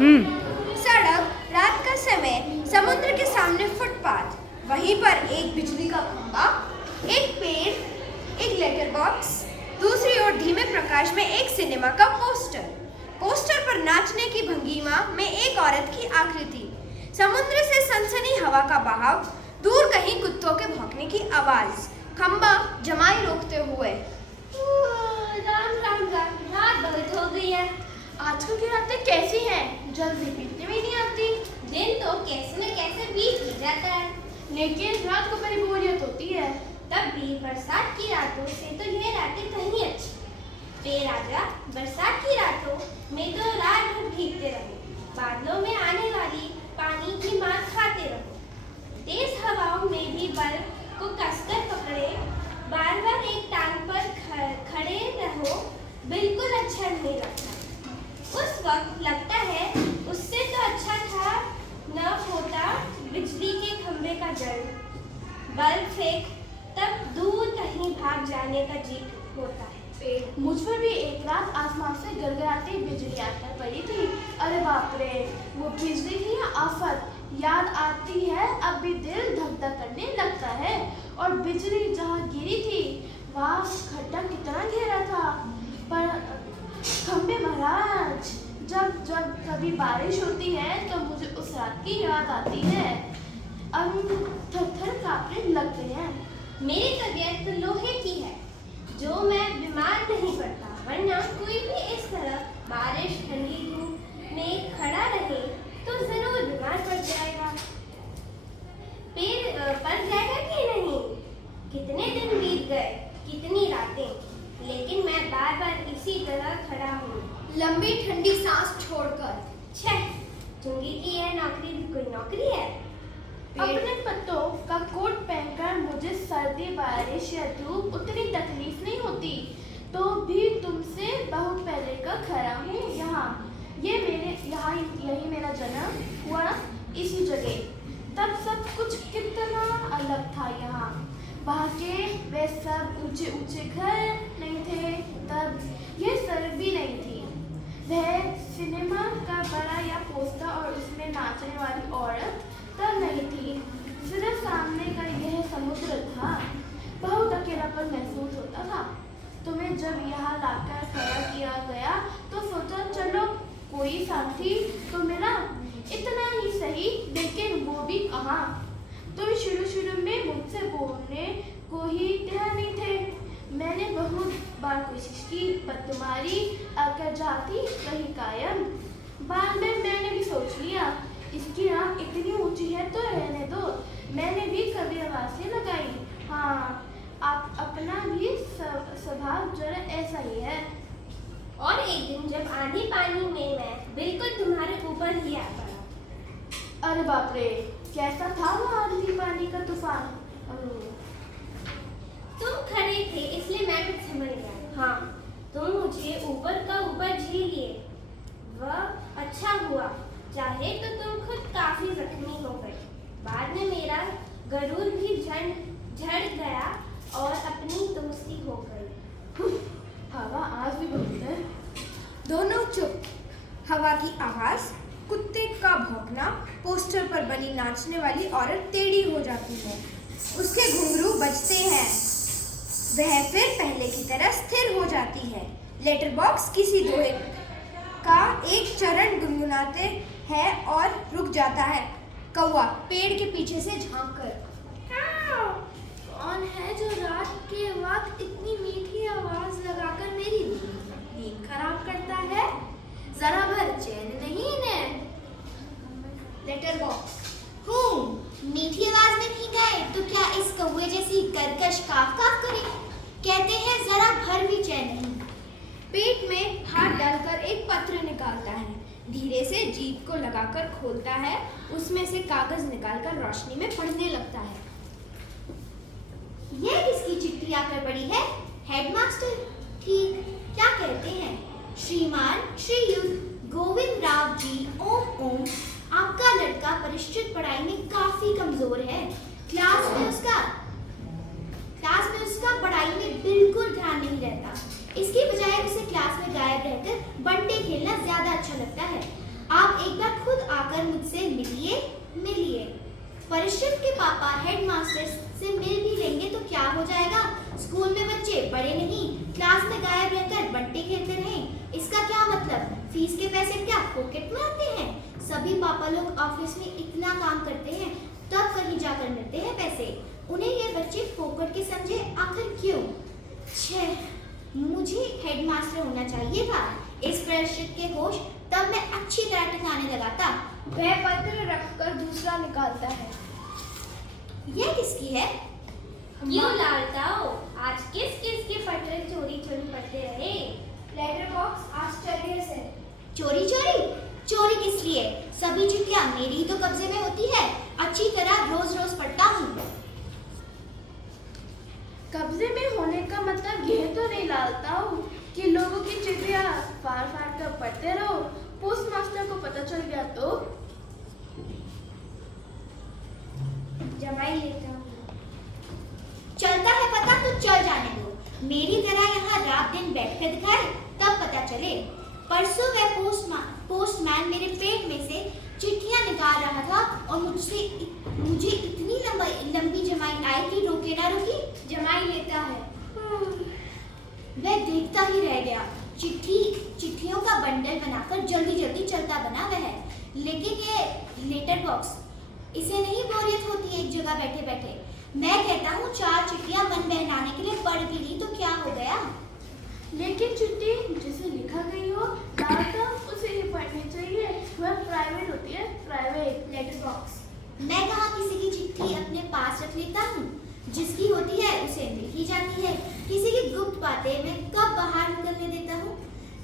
सड़क, रात का समय, समुद्र के सामने फुटपाथ, वहीं पर एक बिजली का खंभा, एक पेड़, एक लेटर बॉक्स, दूसरी ओर धीमे प्रकाश में एक सिनेमा का पोस्टर। पोस्टर पर नाचने की भंगिमा में एक औरत की आकृति, समुद्र से सनसनी हवा का बहाव, दूर कहीं कुत्तों के भौंकने की आवाज, खंभा जमाई रोकते हुए। राम राम राम, रात बहुत हो गई है। आजकल की रातें कैसी हैं? जल्दी बीतने में नहीं आती। दिन तो कैसे न कैसे बीत ही जाता है, लेकिन रात को बड़ी बोरियत होती है। तब भी बरसात की रातों से तो ये रातें कहीं अच्छी। पेड़ आजा, बरसात की रातों में तो रात भर भीगते रहो, बादलों में आने वाली पानी की मार खाते रहो, तेज हवाओं में भी बर्फ को कसकर पकड़े, बार बार एक टांग पर खड़े रहो, बिल्कुल अच्छा नहीं लगता। उस वक्त लगता है उससे तो अच्छा था न होता बिजली के खंभे का जल, बल्ब फेंक, तब दूर कहीं भाग जाने का जी होता है। मुझ पर भी एक रात आसमान से गड़गड़ाती बिजली आकर पड़ी थी। अरे बाप रे, वो बिजली थी या आफत? याद आती है अब भी दिल धक धक करने लगता है। और बिजली जहाँ गिरी थी वहाँ खड्डा कितना गहरा था। पर खंबे महाराज, जब जब कभी बारिश होती है तो मुझे उस रात की याद आती है। अब थर थर कांपने लगते हैं। मेरी तबीयत तो लोहे की है, जो मैं बीमार नहीं पड़ता, वरना कोई भी इस तरह बारिश ठंडी धूप में खड़ा रहे तो जरूर बीमार पड़ जाएगा। पेड़ पड़ जाएगा कि नहीं। कितने दिन बीत गए, कितनी रातें, लेकिन मैं बार बार इसी तरह खड़ा हूँ, लंबी ठंडी सांस छोड़कर। छह, चुंगी की यह नौकरी भी कोई नौकरी है। अपने पत्तों का कोट पहनकर मुझे सर्दी, बारिश या धूप उतनी तकलीफ नहीं होती, तो भी तुमसे बहुत पहले का खड़ा हूँ यहाँ। यही मेरा जन्म हुआ ना, इसी जगह। तब सब कुछ कितना अलग था यहाँ। वहाँ के वे सब ऊंचे ऊंचे घर नहीं थे, तब ये सड़क भी नहीं थी। वह सिनेमा का बड़ा या पोस्टर और उसमें नाचने वाली औरत तब नहीं थी। सिर्फ सामने का यह समुद्र था। बहुत अकेलापन महसूस होता था। तुम्हें जब यहाँ लाकर खड़ा किया गया तो सोचा चलो कोई साथी तो मिला, इतना ही सही, लेकिन वो भी कहाँ। तुम शुरू में मुझसे बोलने को ही तैयार नहीं थे। मैंने बहुत बार कोशिश की, पर तुम्हारी आकर जाती रही कायम। बाद में मैंने भी सोच लिया, इसकी आँख इतनी ऊंची है तो रहने दो। मैंने भी कभी आवाज़ें लगाई। हाँ, आप अपना भी स्वभाव जरा ऐसा ही है। और एक दिन जब आंधी पानी में मैं बिल्कुल तुम्हारे ऊपर ही आ पड़ा। अरे बाप रे, कैसा था वो आंधी पानी का तूफान? तुम खड़े थे इसलिए मैं भी समझ गया। हाँ, तुम मुझे ऊपर का ऊपर झेल लिए, वह अच्छा हुआ, चाहे तो तुम खुद काफी जख्मी हो गए। बाद में मेरा गरूर भी झड़ गया और अपनी दोस्ती हो गई। हवा आज भी बहुत है। दोनों चुप। हवा की आवाज, कुत्ते का भौंकना, पोस्टर पर बनी नाचने वाली औरत टेढ़ी हो जाती है, उसके घुंघरू बजते हैं, वह फिर पहले की तरह स्थिर हो जाती है। लेटर बॉक्स किसी दोहे का एक चरण गुनगुनाते हैं और रुक जाता है। कौवा पेड़ के पीछे से झांक कर, कौन है जो रात के वक्त इतनी मीठी आवाज लगाकर मेरी नींद खराब करता है? जरा भर चैन नहीं इन्हें। लेटर बॉक्स, मीठी आवाज में नहीं गए तो क्या इस कौवे जैसी कर्कश काफ काफ करें? कहते हैं जरा भर भी चैन नहीं। पेट में हाथ डालकर एक पत्र निकालता है, धीरे से जीभ को लगाकर खोलता है, उसमें से कागज निकालकर रोशनी में पढ़ने लगता है। यह किसकी चिट्ठी आकर पड़ी है? हेडमास्टर, ठीक, क्या कहते हैं? श्रीमान श्रीयुत गोविंद राव जी, ओम, आपका लड़का परिष्कृत पढ़ाई में काफी कमजोर है। क्लास में उसका पढ़ाई में बिल्कुल ध्यान नहीं रहता। इसके बजाय उसे क्लास में गायब रहकर बंटे खेलना ज्यादा अच्छा लगता है। आप एक मिलिए। परिश्रम के पापा हेडमास्टर से मिल भी लेंगे तो क्या हो जाएगा? स्कूल में बच्चे पढ़े नहीं, क्लास में गायब रहकर बंटे खेलते रहें, इसका क्या मतलब? फीस के पैसे क्या पॉकेट में आते हैं? सभी पापा लोग ऑफिस में इतना काम करते हैं, तब कहीं जाकर मिलते हैं पैसे। उन्हें ये बच्चे फोकट के समझे, आखिर क्यों? छह, मुझे हेडमास्टर होना चाहिए था। इस परिश्रम के होश तब मैं अच्छी तरह ठिकाने लगाता। वह पत्र रखकर दूसरा निकालता है। यह किसकी है? क्यों लालताओ, आज किस किस के पत्र चोरी चोरी पढ़ते रहे? लेटर बॉक्स आश्चर्य से। चोरी चोरी? चोरी किस लिए? सभी चिट्ठियां मेरी ही तो कब्जे में होती है। अच्छी तरह रोज रोज पढ़ता हूँ। कब्जे में होने का मतलब यह तो नहीं लालताओ कि लोगों की चिट्ठियां फाड़ फाड़ कर पढ़ते रहो। पोस्टमास्टर को पता चल गया तो? जमाई लेता हूँ। चलता है पता तो चल जाने दो। मेरी तरह यहाँ रात दिन बैठ कर दिखाए तब पता चले। परसों वह पोस्टमैन मेरे पेट में से चिट्ठियां निकाल रहा था और मुझे इतनी लंबी जमाई आई कि रोके ना रोकी। जमाई लेता है। वह देखता ही रह गया। चिट्ठियों का बंडल बनाकर जल्दी जल्दी चलता बना वह। लेकिन ये लेटर बॉक्स, इसे नहीं बोरियत होती एक जगह बैठे बैठे। मैं कहता हूँ 4 चिट्ठियां मन बहलाने के लिए पढ़ भी ली तो क्या हो गया? लेकिन चिट्ठी जिसे लिखा गई हो लालताओ उसे ही पढ़नी चाहिए। वह प्राइवेट होती है, प्राइवेट लेटर बॉक्स। मैं कहाँ किसी की चिट्ठी अपने पास रख लेता हूँ। जिसकी होती है उसे मिल ही जाती है। किसी की गुप्त बातें मैं कब बाहर निकलने देता हूँ?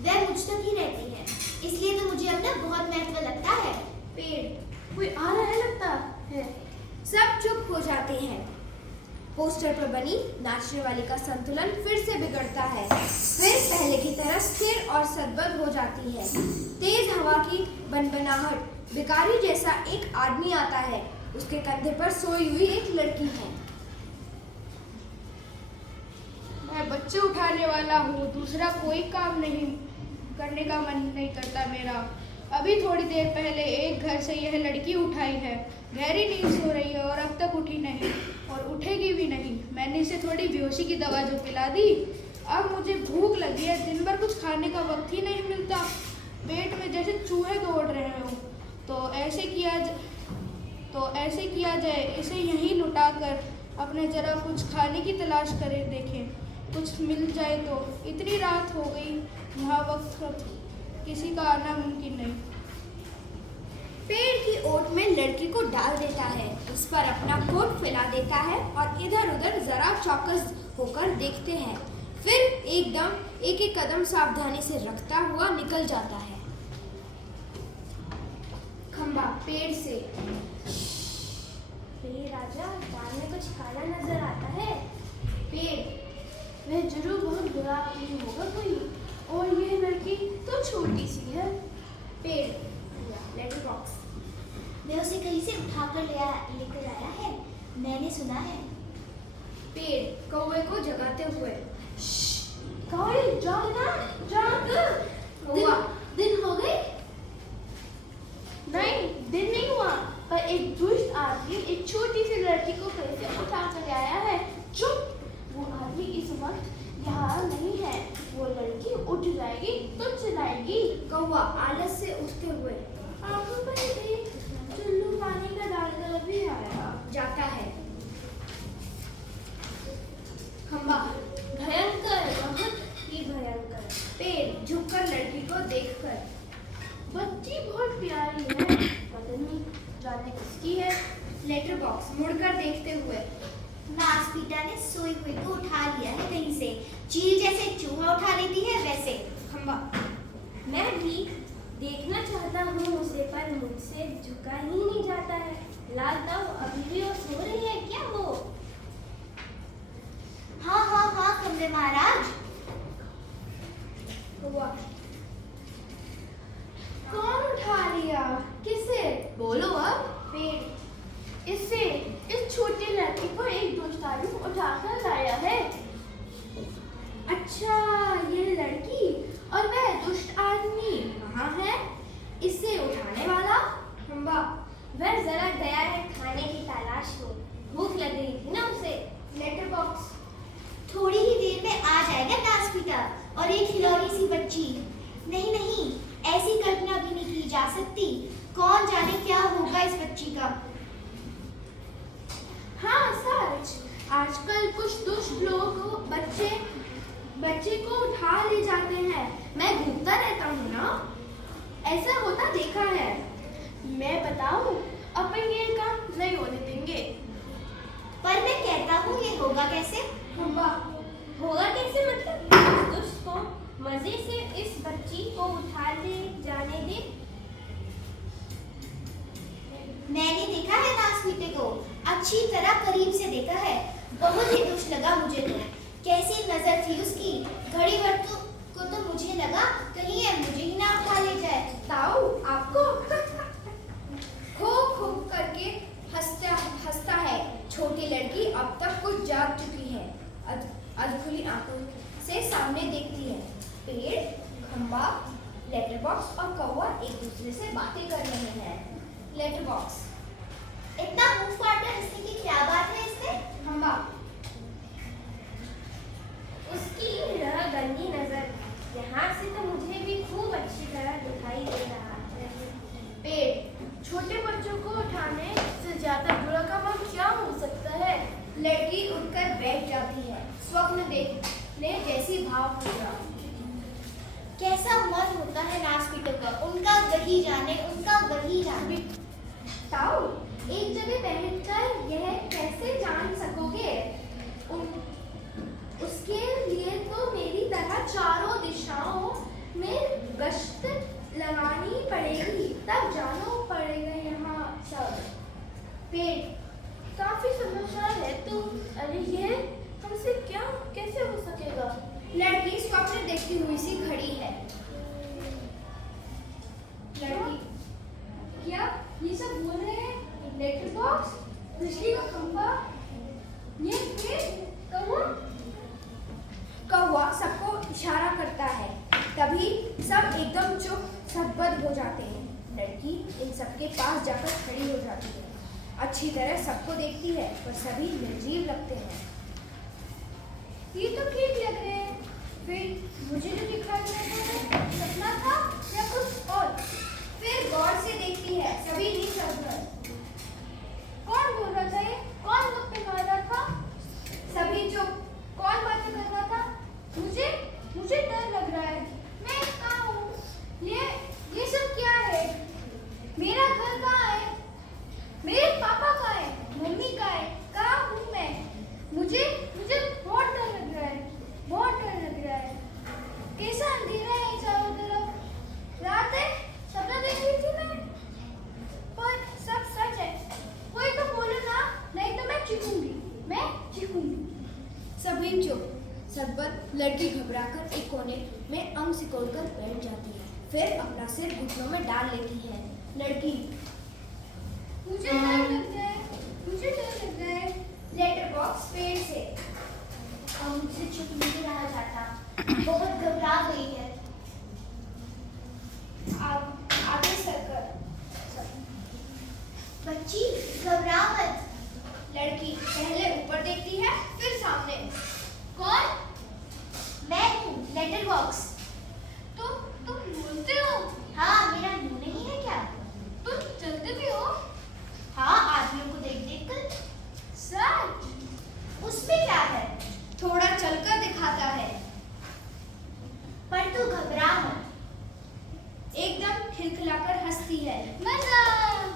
वह मुझ तक ही रहती है। इसलिए तो मुझे अपना बहुत महत्व लगता है। पेड़। कोई आ रहा है लगता है। सब चुप हो जाते हैं। पोस्टर पर बनी नाचने वाली का संतुलन फिर से बिगड़ता है। फिर पहले की तरह स्थिर और सद्बद्ध हो जाती है। तेज हवा की बनबनाहट। भिखारी जैसा एक आदमी आता है। उसके कंधे पर सोई हुई एक लड़की है। मैं बच्चे उठाने वाला हूँ, दूसरा कोई काम नहीं करने का मन नहीं करता मेरा। अभी थोड़ी देर पहले एक घर से यह लड़की उठाई है। गहरी नींद सो रही है और अब तक उठी नहीं और उठेगी भी नहीं। मैंने इसे थोड़ी बेहोशी की दवा जो पिला दी। अब मुझे भूख लगी है, दिन भर कुछ खाने का वक्त ही नहीं मिलता। पेट में जैसे चूहे दौड़ रहे हो। तो ऐसे किया जाए, इसे यहीं लुटा कर अपने जरा कुछ खाने की तलाश करें, देखें कुछ मिल जाए तो। इतनी रात हो गई, यहाँ वक्त किसी का आना मुमकिन नहीं। पेड़ की ओट में लड़की को डाल देता है, उस पर अपना कोट फैला देता है और इधर उधर जरा चौकस होकर देखते हैं। फिर एकदम एक एक कदम सावधानी से रखता हुआ निकल जाता है। खंबा पेड़ से। राजा, दाल में कुछ काला नजर आता है। पेड़। वह जरूर बहुत बुरा आदमी होगा कोई। और यह लड़की तो छोटी सी है। पेड़। Letter box. मैं उसे कहीं से उठाकर लेकर आया है, मैंने सुना है। पेड़ कौवे को जगाते हुए। कौवे जागना, जाग। कौवा। दिन हो गए? नहीं, दिन नहीं हुआ, पर एक दुष्ट आदमी एक छोटी सी लड़की को कहीं से उठा कर आया है। चुप! वो आदमी इस वक्त यहाँ नहीं है। वो लड़की उठ जाएगी तो चिल्लाएगी। कौवा आलस से उठते हुए आंखों पर देख, चुल्लू पानी का डालकर भी आया। जाता है। खंबा। भयंकर, बहुत ही भयंकर। पेड़ झुककर लड़की को देखकर। बच्ची बहुत प्यारी है, पता नहीं जाने किसकी है। लेटर बॉक्स मुड़कर देखते हुए। नासपीटा ने सोई हुई को उठा लिया है कहीं से। चील जैसे चूहा उठा लेती है वैसे। खंबा। मैं भी देखना चाहता हूँ उसे, पर मुझसे झुका ही नहीं जाता है। लालताओ, अभी भी वो सो रही है क्या वो? हाँ कमरे महाराज। कौवा। कौन उठा लिया? किसे? बोलो अब। पेड़। इसे, इस छोटी लड़की को एक दुष्ट आदमी उठाकर लाया है। अच्छा, ये लड़की और वह दुष्ट आदमी कहाँ है? इसे उठाने वाला? खंबा। वह जरा जा सकती। कौन जाने क्या होगा इस बच्ची का। हाँ सच, आजकल कुछ दुष्ट लोग बच्चे को उठा ले जाते हैं। मैं घूमता रहता हूँ ना, ऐसा होता देखा है। मैं बताऊँ, अपन ये काम नहीं होने देंगे। पर मैं कहता हूँ ये होगा कैसे? होगा कैसे मतलब? दुष्ट को मजे से इस बच्ची को उठा ले जाने दे। मैंने देखा है नासमीते को, अच्छी तरह करीब से देखा है। बहुत ही दुष्ट लगा मुझे तो। कैसी नजर थी उसकी। घड़ी भर को तो मुझे लगा कहीं ये मुझे ही ना उठा ले जाए। ताऊ आपको खूब खूब करके हंसता है। छोटी लड़की अब तक कुछ जाग चुकी है। अधखुली आंखों से सामने देखती है। पेड़, खंबा, लेटर बॉक्स और कौवा एक दूसरे से बातें कर रहे हैं। लेटर बॉक्स, इतना मुंह फाड़ हंसने की क्या बात है इसमें? खंबा, उसकी यह गंदी नजर यहाँ से तो मुझे भी खूब अच्छी तरह दिखाई दे रहा है। पेड़, छोटे बच्चों को उठाने से ज्यादा बुरा काम और क्या हो सकता है? लड़की उठकर बैठ जाती है। स्वप्न देखने जैसी भाव पूरा। कैसा मन होता है नासमीतों का। उनका वही जाने, उनका वही जाने। ताऊ, एक जगह बैठकर यह कैसे जान सकोगे? उसके लिए तो मेरी तरह चारों दिशाओं में गश्त लगानी पड़ेगी, तब जाना पड़ेगा यहाँ सब। पेड़, काफी समझदार है तू। अरे ये हमसे क्या कैसे हो सकेगा? लड़की स्वप्न देखती हुई सी खड़ी है। लड़की, क्या ये सब बोल रहे हैं? लेटर बॉक्स, बिजली का खंभा, ये पेड़, कौवा। कौवा सबको इशारा करता है। तभी सब एकदम चुप सबबद हो जाते हैं। लड़की इन सबके पास जाकर खड़ी हो जाती है। अच्छी तरह सबको देखती है, पर सभी निर्जीव लगते हैं। ये तो ठीक लग रहे हैं। फिर मुझे जो दिखाई दे रहा है, सपना था या कुछ और? फिर गौर से देखती है। सभी निशब्द। कौन बोल रहा था ये? कौन गप्पे मार रहा था? सभी चुप। कौन बातें कर रहा था? मुझे डर लग रहा है। मैं कहाँ हूँ? ये सब क्या है? मेरा घर कहाँ है? मेरे पापा कहाँ है? मम्मी कहाँ है? कहाँ हूँ मैं? मुझे बहुत डर लग रहा है। बहुत डर लग रहा है। कैसा अंधेरा है चारों तरफ। रात है, सपना देख रही थी मैं। पर सब सच है। कोई तो बोलो ना, नहीं तो मैं चीखूंगी। सभी चुप। सबबद लड़की घबराकर एक कोने में अंग सिकोड़कर बैठ जाती है। फिर अपना सिर घुटनों में डाल लेती है। लड़की, मुझे डर लग रहा है। लेटर बॉक्स पेड़ से। अब मुझसे चुप नहीं रहा जाता। बहुत घबरा गई है। आगे सरकर। बच्ची घबरा मत। लड़की पहले ऊपर देखती है, फिर सामने। कौन? मैं हूँ, लेटर बॉक्स। तो तुम बोलते हो? हाँ, मेरा मुंह नहीं है क्या? तुम चलते भी हो? हाँ, आदमियों को देख देख कर। सच? उसमें क्या है? थोड़ा चलकर दिखाता है। पर तू घबरा मत। एकदम खिलखिलाकर हंसती है। मजाक।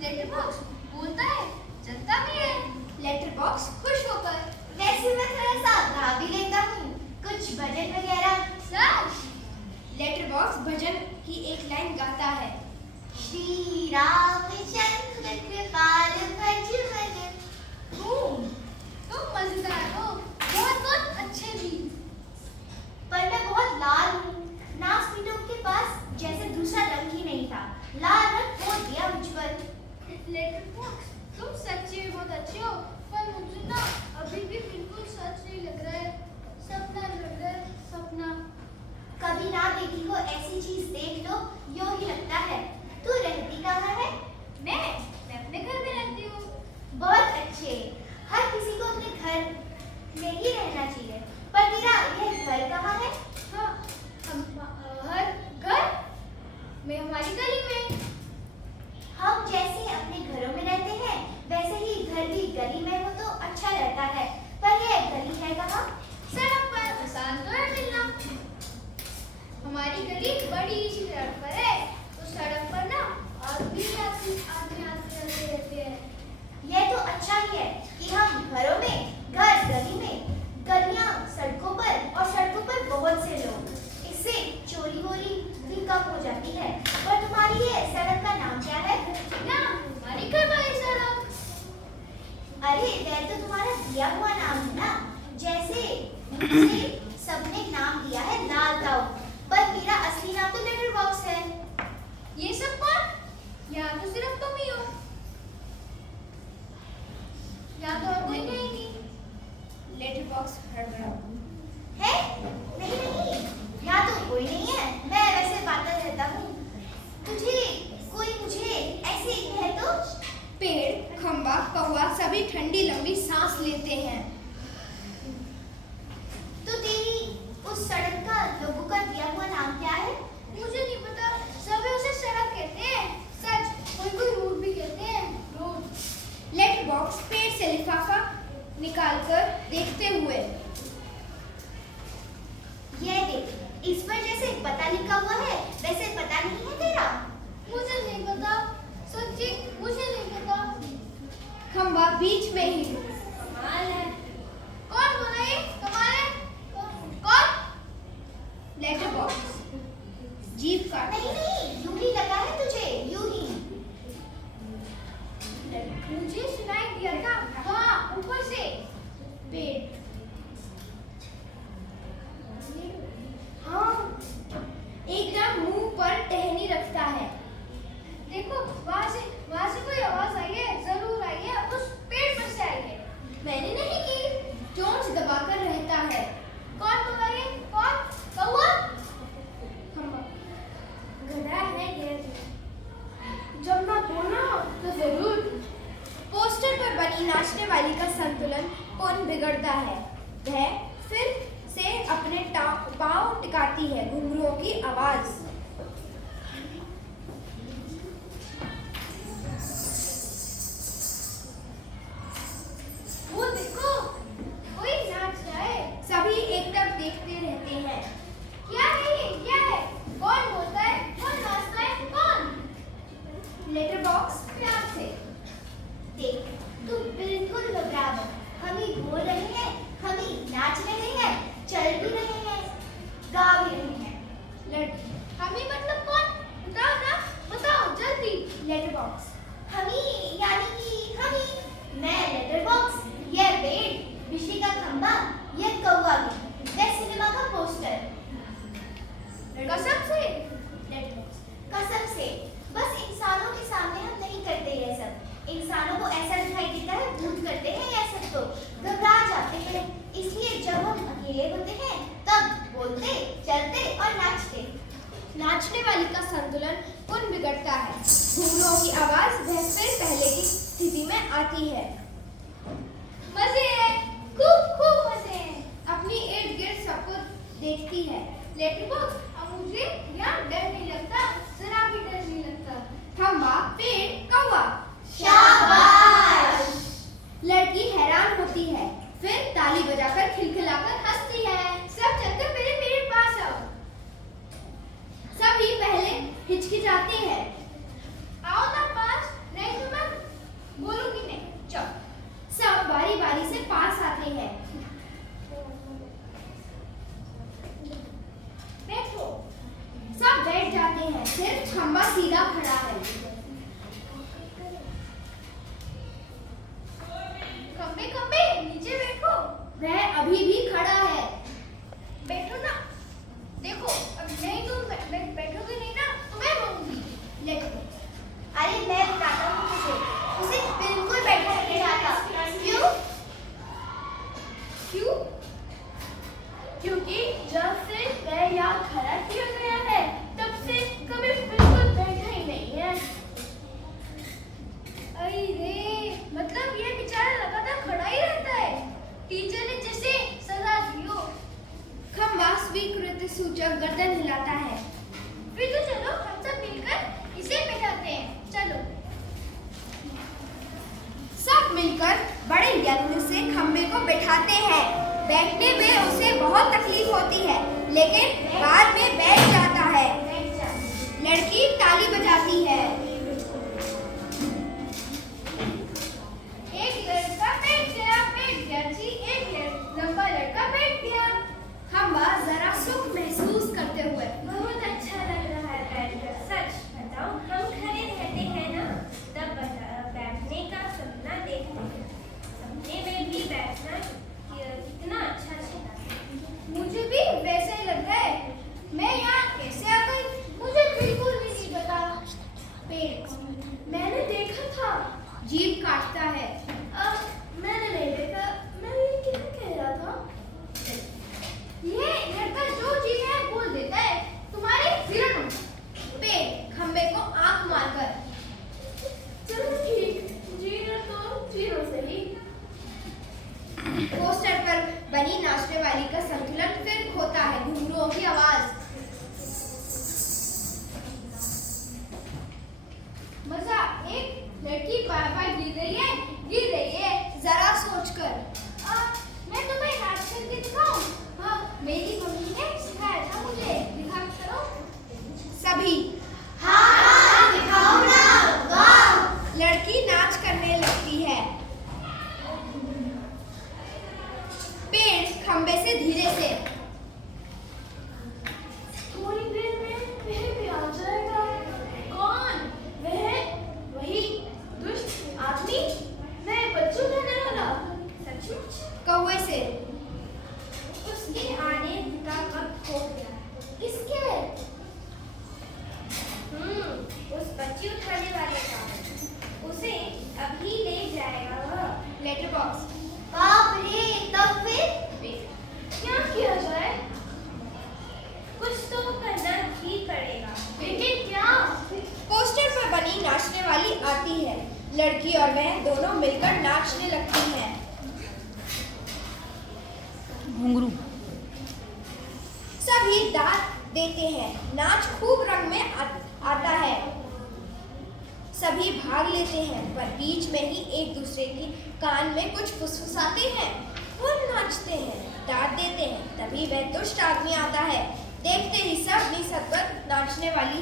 लेटर बॉक्स बोलता है, चलता भी है। लेटर बॉक्स खुश होकर। वैसे मैं थोड़ा सा गा भी लेता हूँ, कुछ भजन वगैरह। सच? लेटर बॉक्स भजन की एक लाइन गाता है। श्री रामचंद्र कृपाल भज मन। तुम मजेदार हो, बहुत अच्छे भी। पर मैं बहुत लाल हूँ। नासमीतों के पास जैसे दूसरा रंग ही नहीं था। लाल रंग पोत दिया मुझ पर। लेटर बॉक्स, तुम सच्ची में बहुत अच्छे हो, पर मुझे ना अभी भी बिल्कुल सच नहीं लग रहा है। सपना लग रहा है, सपना। कभी ना देखी हो ऐसी चीज देख लो, यूं ही लगता है। तू रहती कहाँ है? मैं अपने घर में रहती हूँ। बहुत अच्छे। हर किसी को अपने घर में ही रहना चाहिए। पर तेरा यह घर कहाँ है? हाँ, हर घर एक बड़ी सी सड़क पर है, तो सड़क पर ना आदमी आते रहते हैं। यह तो अच्छा ही है कि हम घरों में, घर गली में, गलियां सड़कों पर और सड़कों पर बहुत से लोग, इससे चोरी वोरी भी कम हो जाती है। और तुम्हारी ये सड़क का नाम क्या है? हमारी घर वाली सड़क। अरे वह तो तुम्हारा दिया हुआ नाम है ना। जैसे मुझे सबने नाम दिया है लाल ताऊ, पर मेरा असली नाम तो लेटर बॉक्स है। ये सब कौन? यहाँ तो सिर्फ तुम ही हो, यहाँ तो और कोई नहीं। लेटर बॉक्स हड़बड़ा। है? नहीं नहीं, यहाँ तो कोई नहीं है। मैं वैसे बातें रहता हूँ। तुझे कोई मुझे ऐसे कहे तो? पेड़, खंबा, कौवा सभी ठंडी लंबी सांस लेते हैं। तो तेरी उस सड़क का लोगों का दिया हुआ नाम क्या है? मुझे नहीं पता, सभी उसे सड़क कहते हैं। सच, कोई रोड भी कहते हैं, रोड। लेटर बॉक्स पेड़ से लिफाफा निकालकर देखते हुए, ये देख, इस पर जैसे पता लिखा हुआ है वैसे पता नहीं है तेरा? मुझे नहीं पता, सच्ची मुझे नहीं पता। खंबा बीच में ही। कमाल है। कौन बोला ये? कमाल है। कौन? लेटर बॉक्स जीप का नहीं नहीं, यूं ही लगा है तुझे, यूं ही। मुझे सुनाई दिया था, हाँ ऊपर से। पेड़। हाँ एकदम मुंह पर टहनी रखता है। देखो, वहाँ से कोई आवाज आई है, जरूर आई है, उस पेड़ पर से आई है। मैंने नहीं की। चोंच दबाकर रहता है। कौन बोला ये? कौन? कौवा? खंबा। गधा है ये। जब ना बोला तो जरूर। पोस्टर पर बनी नाचने वाली का संतुलन कौन बिगड़ता है। वह फिर से अपने पांव टिकाती है। घुंघरुओं की आवाज। वो देखो, कोई नाच रहा है। सभी एकटक देखते रहते हैं। क्या है ये? क्या है? कौन बोलता है? कौन नाचता है? कौन? लेटर बॉक्स प्यार से। देख, तू बिल्कुल घबरा मत। हम ही बोल रहे हैं, हम ही नाच रहे हैं, चल भी रहे हैं, गा भी रहे हैं। हम ही मतलब कौन? बताओ ना, बताओ जल्दी। Letter box. हम ही यानी कि हम ही। मैं लेटर बॉक्स, यह पेड़, बिजली का खंबा, यह कौवा भी, वह सिनेमा का पोस्टर। कसम से। लेटर बॉक्स, कसम से। बस इंसानों के सामने हम नहीं करते ये सब। इंसानों को ऐसा दिखाई देता है भूत करते हैं यह सब, तो घबरा जाते हैं। इसलिए जब हम अकेले होते हैं तब बोलते, चलते और नाचते। नाचने वाली का संतुलन कौन बिगड़ता है। घुंघरुओं की आवाज वह फिर पहले की स्थिति में आती है। मजे हैं, खूब मजे हैं। अपनी इर्द गिर्द सबको देखती है। लेटर बॉक्स, अब मुझे यहाँ डर नहीं लगता, जरा भी डर नहीं लगता। खंबा, पेड़, कौवा। शाबाश। लड़की हैरान होती है, फिर ताली बजाकर खिलखिलाकर हंसती है। सब चलकर मेरे पास आओ। सभी पहले हिचकिचाते हैं। आओ ना पास, नहीं तो मैं बोलूंगी नहीं। चल। सब बारी बारी से पास आते हैं। बैठो। सब बैठ जाते हैं, सिर्फ खंबा सीधा खड़ा है। खंबे नीचे बैठो। वह अभी भी खड़ा है। बैठो ना। देखो, अब नहीं तुम बैठोगे नहीं ना, तो मैं बोलूंगी। लेटर। अरे मैं बताता हूँ तुझे, उसे बिल्कुल बैठा नहीं जाता। क्यों? क्यों? क्योंकि जब से वह यहाँ खड़ा किया गया है तब से कभी बिल्कुल बैठा ही नहीं है। अरे मतलब ये बेचारा लगातार खड़ा ही रहता है। टीचर ने जैसे सजा दी काटता है। मैंने नहीं देखा, मैं ये क्या कह रहा था? ये लड़का जो चीज है बोल देता है। तुम्हारे 0 नंबर। पेड़ खंबे को आंख मारकर। चलो ठीक, 0 तो 0 सही। पोस्टर पर बनी नाचने वाली का संतुलन फिर खोता है। घुंघरुओं की आवाज। मजा, एक लड़की बार-बार गिर रही है जरा सोचकर। मैं तुम्हें नाच करके दिखाऊं? हाँ, मेरी मम्मी ने सिखाया था मुझे। दिखा करो। सभी हाँ, दिखाओ ना। वाह। लड़की नाच करने लगती है। पेड़ खंबे से धीरे से। थोड़ी देर में वह भी आ जाएगा। कौन? वही दुष्ट आदमी, मैं बच्चों कहने वाला। सचमुच? कौवे से। उसके आने का वक्त हो गया। किसके? उस बच्ची उठाने वाले का। उसे अभी ले जाएगा वह। Letter box. बाप रे, तब फिर? क्या किया जाए? कुछ तो करना ही पड़ेगा। लेकिन क्या? पोस्टर पर बनी नाचने वाली आती है। लड़की और वह दोनों मिलकर नाचने लगती हैं। घुंघरू। सभी दाद देते हैं। नाच खूब रंग में आता है। सभी भाग लेते हैं, पर बीच में ही एक दूसरे के कान में कुछ फुसफुसाते हैं और नाचते हैं, दाद देते हैं। तभी वह दुष्ट आदमी आता है। देखते ही सब निसब्बत नाचने वाली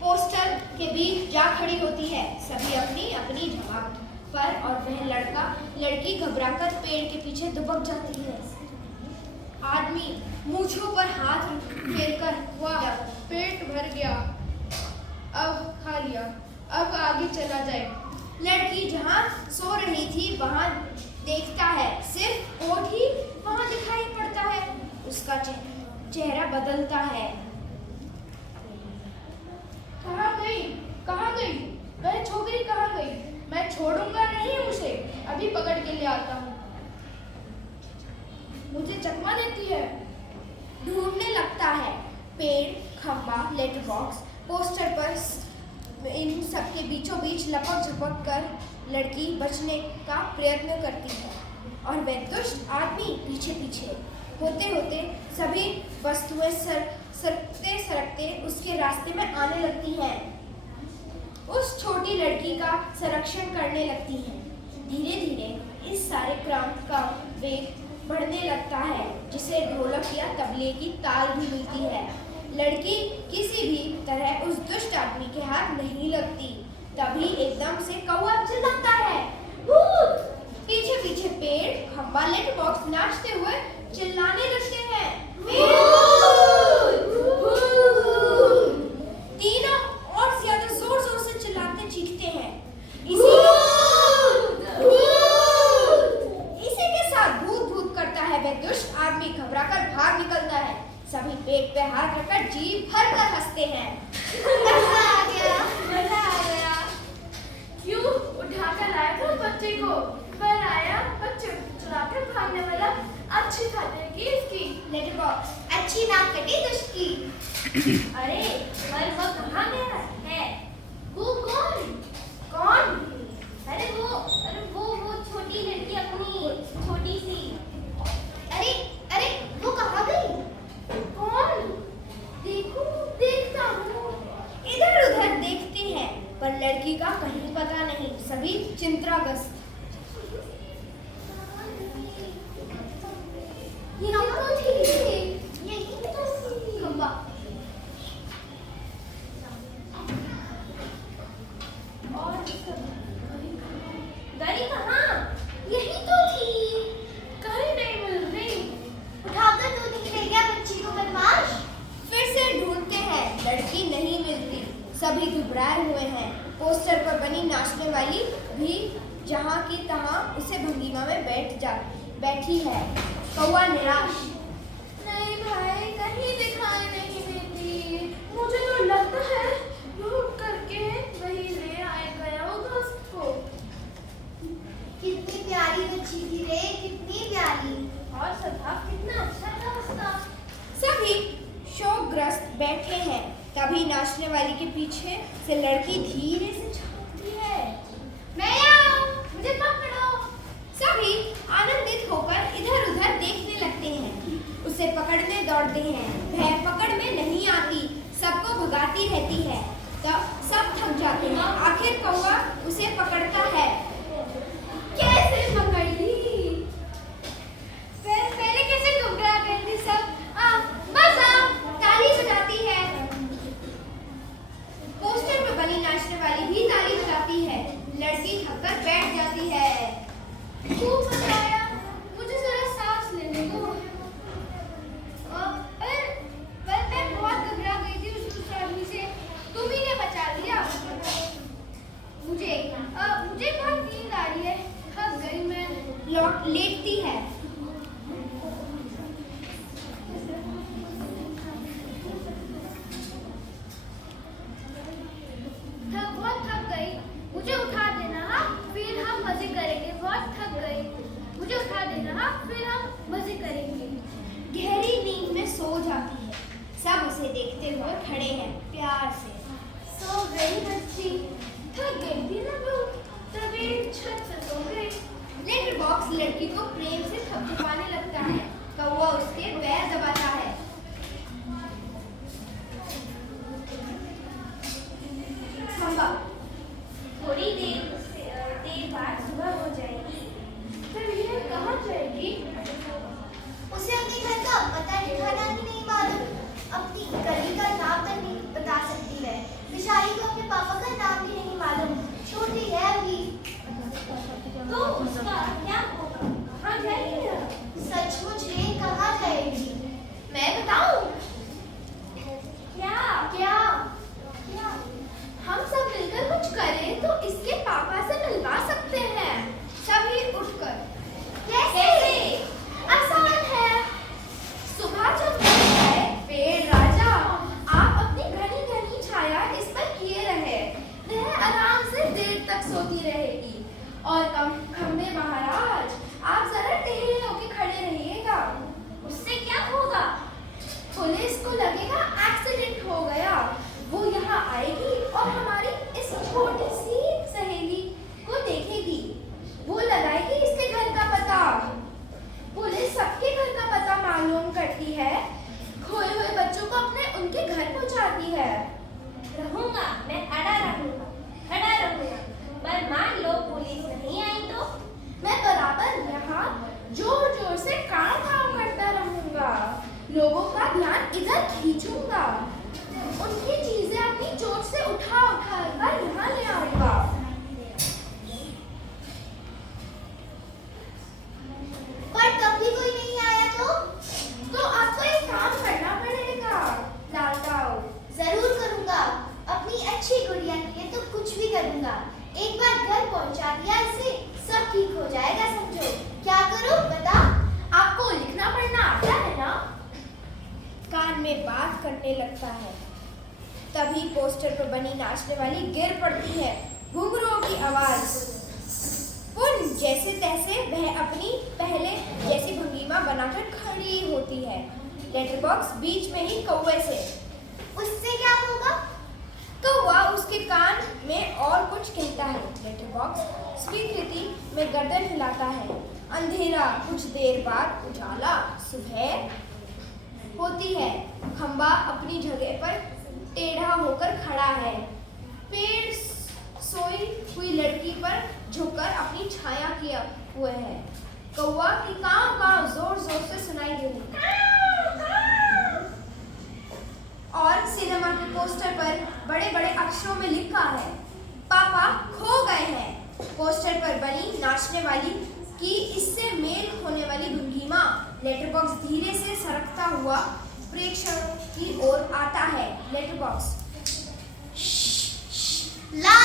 पोस्टर के बीच जा खड़ी होती है। सभी अपनी अपनी जगह पर और वह लड़की घबराकर पेड़ के पीछे दुबक जाती है। आदमी मूंछों पर हाथ फेरकर, वाह, पेट भर गया, अब खा लिया, अब आगे चला जाए। लड़की जहाँ सो रही थी वहाँ देखता है। सिर्फ ओठ ही वहाँ दिखाई पड़ता है। उसका चेहरा बदलता है। कहाँ गई वह छोकरी? कहाँ गई? मैं छोड़ूंगा नहीं उसे, अभी पकड़ के ले आता हूँ। मुझे चकमा देती है। ढूंढने लगता है। पेड़, खंबा, लेटर बॉक्स, पोस्टर पर इन सबके बीचों बीच लपक झपक कर लड़की बचने का प्रयत्न करती है और वह दुष्ट आदमी पीछे पीछे। होते होते सभी वस्तुएं सरकते सरकते उसके रास्ते में आने लगती हैं। उस छोटी लड़की का संरक्षण करने लगती हैं। धीरे धीरे इस सारे क्रांत का वेग बढ़ने लगता है, जिसे ढोलक या तबले की ताल भी मिलती है। लड़की किसी भी तरह उस दुष्ट आदमी के हाथ नहीं लगती। तभी एकदम से कौवा चिल्लाता है, भूत! पीछे पीछे पेड़, खंबा, लेटर बॉक्स नाचते हुए चिल्लाने लगते हैं, भूत! भूत! तीनों और ज्यादा जोर जोर से चिल्लाते चीखते हैं। इसी के साथ भूत भूत करता है वह दुष्ट आदमी घबराकर भाग निकलता है। सभी पेट पे हाथ रखकर जी भर कर हंसते हैं। मजा आ गया। मजा आ गया। क्यों उठाकर लाया था बच्चे को, पर आया बच्चे चुराकर भागने वाला। अच्छी खाते की इसकी। Letter box. अच्छी नाक कटी दुष्ट की। अरे पर वह कहाँ गया है? वो कौन? कौन? अरे वो छोटी लड़की, अपनी छोटी सी। अरे अरे, वो कहाँ गई? कौन? देखो, देखता हूँ। इधर उधर देखते हैं, पर लड़की का कहीं पता नहीं। सभी चिंताग्रस्त। ये तो थी, यही तो थी। खंबा। और गई कहाँ? यही तो थी। कहीं नहीं मिल रही। उठाकर तो नहीं ले गया बच्ची को बदमाश। फिर से ढूंढते हैं, लड़की नहीं मिलती। सभी घबराए हुए हैं। पोस्टर पर बनी नाचने वाली भी जहाँ की तहाँ उसे भंगिमा में बैठी है। कौवा निराश। नहीं भाई, कहीं दिखाई नहीं देती। मुझे तो लगता है लूट करके वही ले आए गया होगा उसको। बैठे हैं। तभी नाचने वाली के पीछे से लड़की धीरे से झांकती है। मैं यहाँ हूँ, मुझे पकड़ो। सभी आनंदित होकर इधर उधर देखने लगते हैं। उसे पकड़ने दौड़ते हैं। वह पकड़ में नहीं आती, सबको भगाती रहती है। तब सब थक जाते हैं। आखिर कौवा उसे पकड़ता है। कैसे पकड़ ली? पहले कैसे घबरा गई थी सब? बस ताली बजाती है। पोस्टर पर बनी नाचने वाली भी ताली बजाती है। लड़की थककर बैठ जाती है। खूब मजा आया, मुझे जरा सांस लेने दो। मैं बहुत घबरा गई थी उस आदमी से, तुम ही ने बचा लिया मुझे। मुझे बहुत नींद आ रही है, थक गई मैं। लौट लेटती है। बहुत थक गई, मुझे उठा देना, हाँ फिर हम मजे करेंगे। बहुत थक गई, मुझे उठा देना, हाँ फिर हम मजे करेंगे। गहरी नींद में सो जाती है। सब उसे देखते हुए खड़े हैं प्यार से। सो गई बच्ची, थक गई थी ना बहुत, तभी छत से सो गई। लेटर बॉक्स लड़की को प्रेम से थपथपाने लगता है। कौवा उसके पैर दबाता है। खंबा थोड़ी देर बाद सुबह हो जाएगी। फिर ये कहाँ जाएगी? उसे अपने घर का पता ठिकाना ही नहीं मालूम, अपनी गली का नाम तक नहीं बता सकती है। बेचारी को अपने पापा का नाम भी नहीं मालूम, छोटी है अभी। तो उसका क्या होगा? कहाँ जाएगी? सचमुच ये कहाँ जाएगी? मैं बताऊं? क्या? क्या? हम सब मिलकर कुछ करें तो इसके पापा से मिलवा सकते हैं। सभी उठकर। कैसे? आसान है। सुबह जब है पेड़ राजा, आप अपनी घनी घनी छाया इस पर किए रहे, वह आराम से देर तक सोती रहेगी। और खंबे महाराज, आप जरा टेढ़े होके खड़े रहिएगा। उससे क्या होगा? पुलिस को लगेगा एक्सीडेंट हो गया। वो यहाँ आएगी और हमारी इस छोटी सी सहेली को देखेगी। वो लगाएगी इसके घर का पता। पुलिस सबके घर का पता मालूम करती है। खोए हुए बच्चों को अपने उनके घर पहुँचाती है। रहूंगा, मैं अड़ा रहूंगा। पर मान लो पुलिस नहीं आई तो? मैं बराबर यहाँ जोर जोर से काम करता रहूंगा। लोगों का ध्यान इधर खींचूंगा। उनकी चीजें अपनी चोट से उठा कर यहाँ ले आऊंगा। पर तब भी कोई नहीं आया तो आपको एक काम करना पड़ेगा लालकाऊ। जरूर करूंगा। अपनी अच्छी गुड़िया के लिए तो कुछ भी करूंगा। एक बार घर पहुंचा दिया इसे, सब ठीक हो जाएगा समझो। क्या करूं बता? आपको लिखना पढ़ना आता है ना? कान में बात करने लगता है। तभी पोस्टर पर बनी नाचने वाली गिर पड़ती है। घुंघरुओं की आवाज। पुन जैसे तैसे वह अपनी पहले जैसी भंगिमा बनाकर खड़ी होती है। लेटर बॉक्स बीच में ही कौवे से। उससे क्या होगा? कौवा उसके कान में और कुछ कहता है। लेटर बॉक्स स्वीकृति में गर्दन हिलाता है। अंधेरा, कुछ देर बाद उजाला। सुबह होती है। खंबा अपनी जगह पर टेढ़ा होकर खड़ा है। पेड़ सोई हुई लड़की पर झुककर अपनी छाया किए हुए है। कौवा की काव काव जोर जोर से सुनाई दे रही। और सिनेमा के पोस्टर पर बड़े बड़े अक्षरों में लिखा है, पापा खो गए हैं। पोस्टर पर बनी नाचने वाली की इससे मेल खोने वाली भंगिमा। लेटर बॉक्स धीरे से सरकता हुआ प्रेक्षकों की ओर आता है। लेटर बॉक्स ला